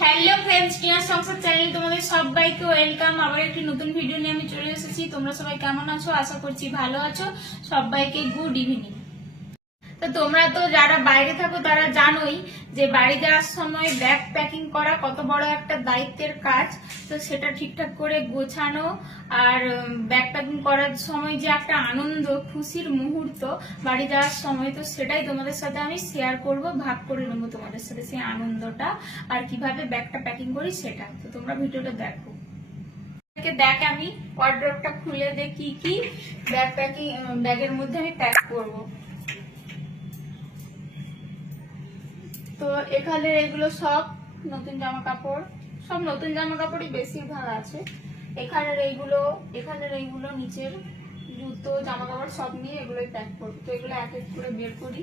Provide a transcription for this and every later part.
Hello friends টিনার সংসার channel তোমাদের সবাইকে ওয়েলকাম আবার একটি নতুন ভিডিও নিয়ে আমি চলে এসেছি। তোমরা সবাই কেমন আছো? আশা করছি ভালো আছো। সবাইকে গুড ইভিনিং তো তোমরা তো যারা বাইরে থাকো তারা জানোই যে বাড়ি যাওয়ার সময় ব্যাগ প্যাকিং করা কত বড় একটা দায়িত্বের কাজ। তো সেটা ঠিকঠাক করে গোছানো আর ব্যাগ প্যাকিং করার সময় যে একটা আনন্দ, খুশির মুহূর্ত বাড়ি যাওয়ার সময়, তো সেটাই তোমাদের সাথে আমি শেয়ার করব, ভাগ করে নেব তোমাদের সাথে সেই আনন্দটা আর কীভাবে ব্যাগটা প্যাকিং করি সেটা। তো তোমরা ভিডিওটা দেখো। দেখ আমি ওয়ার্ড্রপটা খুলে দেখি কি ব্যাগ প্যাকিং ব্যাগের মধ্যে আমি প্যাক করব। তো এখানে এগুলো সব নতুন জামা কাপড়, সব নতুন জামা কাপড়ই বেশিরভাগ আছে। এখানের এইগুলো এখানের এইগুলো, নিচের জুতো, জামা কাপড় সব নিয়ে এগুলোই প্যাক করব। তো এগুলো এক এক করে বের করি।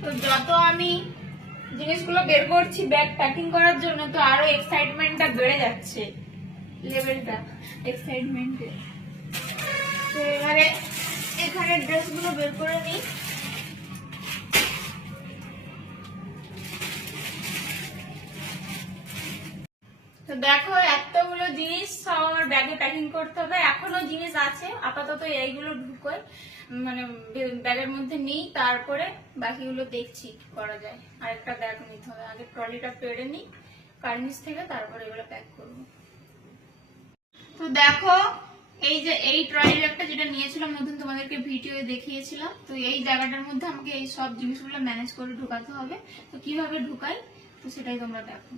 তো যত আমি জিনিসগুলো বের করছি ব্যাগ প্যাকিং করার জন্য, তো আরও এক্সাইটমেন্টটা বেড়ে যাচ্ছে লেভেলটা এক্সাইটমেন্টে তো এবারে এখানে ড্রেসগুলো বের করে নিই। তো দেখো, এতগুলো জিনিস সব আমার ব্যাগে প্যাকিং করতে হবে। এখনও জিনিস আছে, আপাতত এইগুলো ঢুকোয় মানে ব্যাগের মধ্যে নিই, তারপরে বাকিগুলো দেখছি করা যায়। আরেকটা ব্যাগ নিতে হবে, আগে ট্রলিটা পেড়ে নিই, কার্নিস থেকে তারপরে এগুলো প্যাক করব। তো দেখো, এই যে এই ট্রলি ব্যাগটা যেটা নিয়েছিলাম, নতুন তোমাদেরকে ভিডিও দেখিয়েছিলাম, তো এই জায়গাটার মধ্যে আমাকে এই সব জিনিসগুলো ম্যানেজ করে ঢুকাতে হবে। তো কীভাবে ঢুকাই? তো সেটাই তোমরা দেখো।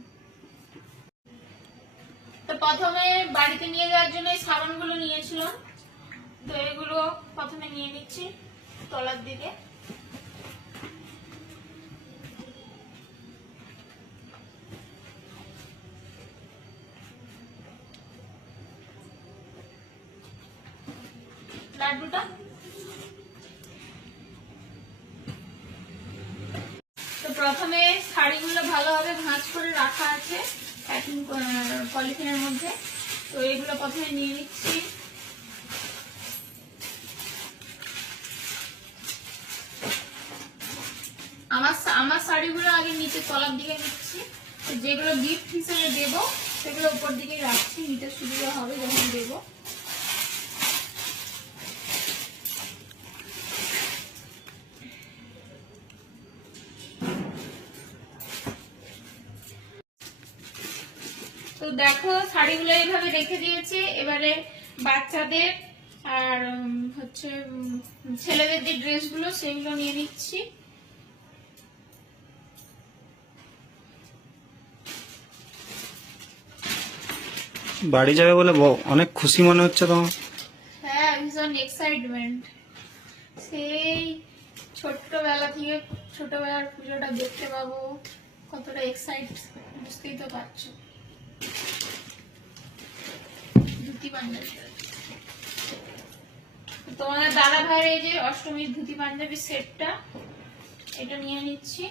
তো প্রথমে বাড়িতে নিয়ে যাওয়ার জন্য এই সাবানগুলো নিয়েছিলাম। তো এগুলো প্রথমে নিয়ে নিচ্ছি তলার দিকে। লাড্ডুটা? তো প্রথমে শাড়িগুলো ভালোভাবে ভাঁজ করে রাখা আছে। প্যাকিং পলিথিনের মধ্যে। তো এগুলো প্রথমে নিয়ে নিচ্ছি। আমার আমার শাড়িগুলো আগে নিচে তলার দিকে নিচ্ছি। যেগুলো গিফট হিসেবে দেবো, সেগুলো উপর দিকে রাখছি। নিতে সুবিধা হবে যখন দেবো। তো দেখো শাড়িগুলো এইভাবে রেখে দিয়েছে। এবারে বাচ্চাদের আর হচ্ছে ছেলেদের যে ড্রেসগুলো সেগুলো নিয়ে নিচ্ছি। বাড়ি যাবে বলে অনেক খুশি মনে হচ্ছে তোমার। হ্যাঁ ভীষণ এক্সাইটমেন্ট সেই ছোট্টবেলা থেকে ছোটবেলার পুজোটা দেখতে পাবো। কতটা এক্সাইট বুঝতেই তো পারছ। ধুতি তোমাদের দাদা ভাইয়ের এই যে অষ্টমীর ধুতি পাঞ্জাবি সেটটা এটা নিয়ে নিচ্ছি।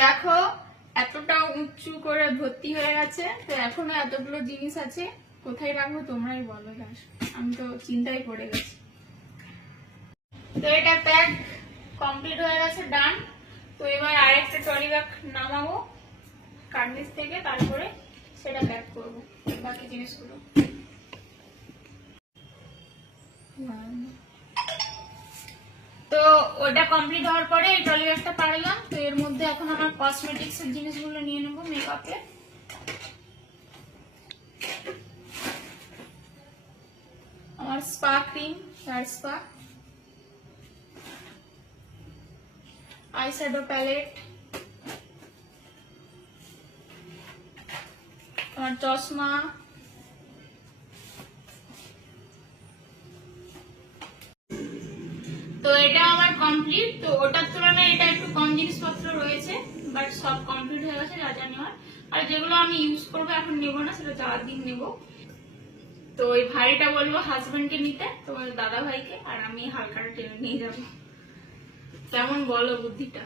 দেখো এতটা উঁচু করে ভর্তি হয়ে গেছে, তো এখনও এতগুলো জিনিস আছে, কোথায় রাখব তোমরাই বলো দাস। আমি তো চিন্তায় পড়ে গেছি। তো এটা প্যাক কমপ্লিট হয়ে গেছে ডান তো এবার আরেকটা ট্রলি ব্যাগ নামাবো, কার্নিস থেকে, তারপরে সেটা প্যাক করব, বাকি জিনিসগুলো। ওটা কমপ্লিট হওয়ার পরে এই ট্রলি ব্যাগটা পারলাম তো এর মধ্যে এখন আমার কসমেটিক্স এর জিনিসগুলো নিয়ে নেব মেকআপে আমার spa cream hair spa eye shadow palette আমার চশমা। কমপ্লিট তো ওটার তুলনায় এটা একটু কম জিনিসপত্র রয়েছে বাট সব কমপ্লিট হয়ে গেছে যা নেওয়ার। আর যেগুলো আমি ইউজ করব এখন নেব না, সেটা যাওয়ার দিন নেব। তো ওই ভারীটা বলব হাজবেন্ডকে নিতে, তোমার দাদা ভাইকে, আর আমি হালকাটা টেনে নিয়ে যাব। কেমন বলো বুদ্ধিটা?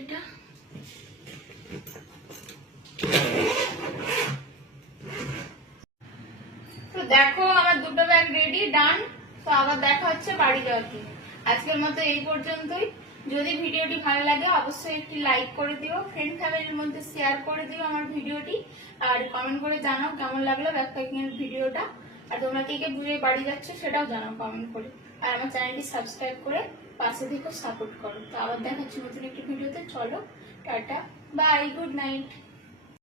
এটা তো দেখো আমার দুটো ব্যাগ রেডি ডান তো আবার দেখা হচ্ছে বাড়ি যাওয়ার দিন। আজকের মতো এই পর্যন্তই। যদি ভিডিওটি ভালো লাগে, অবশ্যই একটি লাইক করে দিও ফ্রেন্ড ফ্যামিলির মধ্যে শেয়ার করে দিও আমার ভিডিওটি। আর কমেন্ট করে জানাও কেমন লাগল ব্যাকপ্যাকিং ভিডিওটা। আর তোমরা কে কে ঘুরে বাড়ি যাচ্ছ সেটাও জানাও কমেন্ট করে। আর আমার চ্যানেলটি সাবস্ক্রাইব করে পাশে থেকে সাপোর্ট করো। তো আবার দেখাচ্ছি নতুন একটি ভিডিওতে। চলো, টাটা বাই গুড নাইট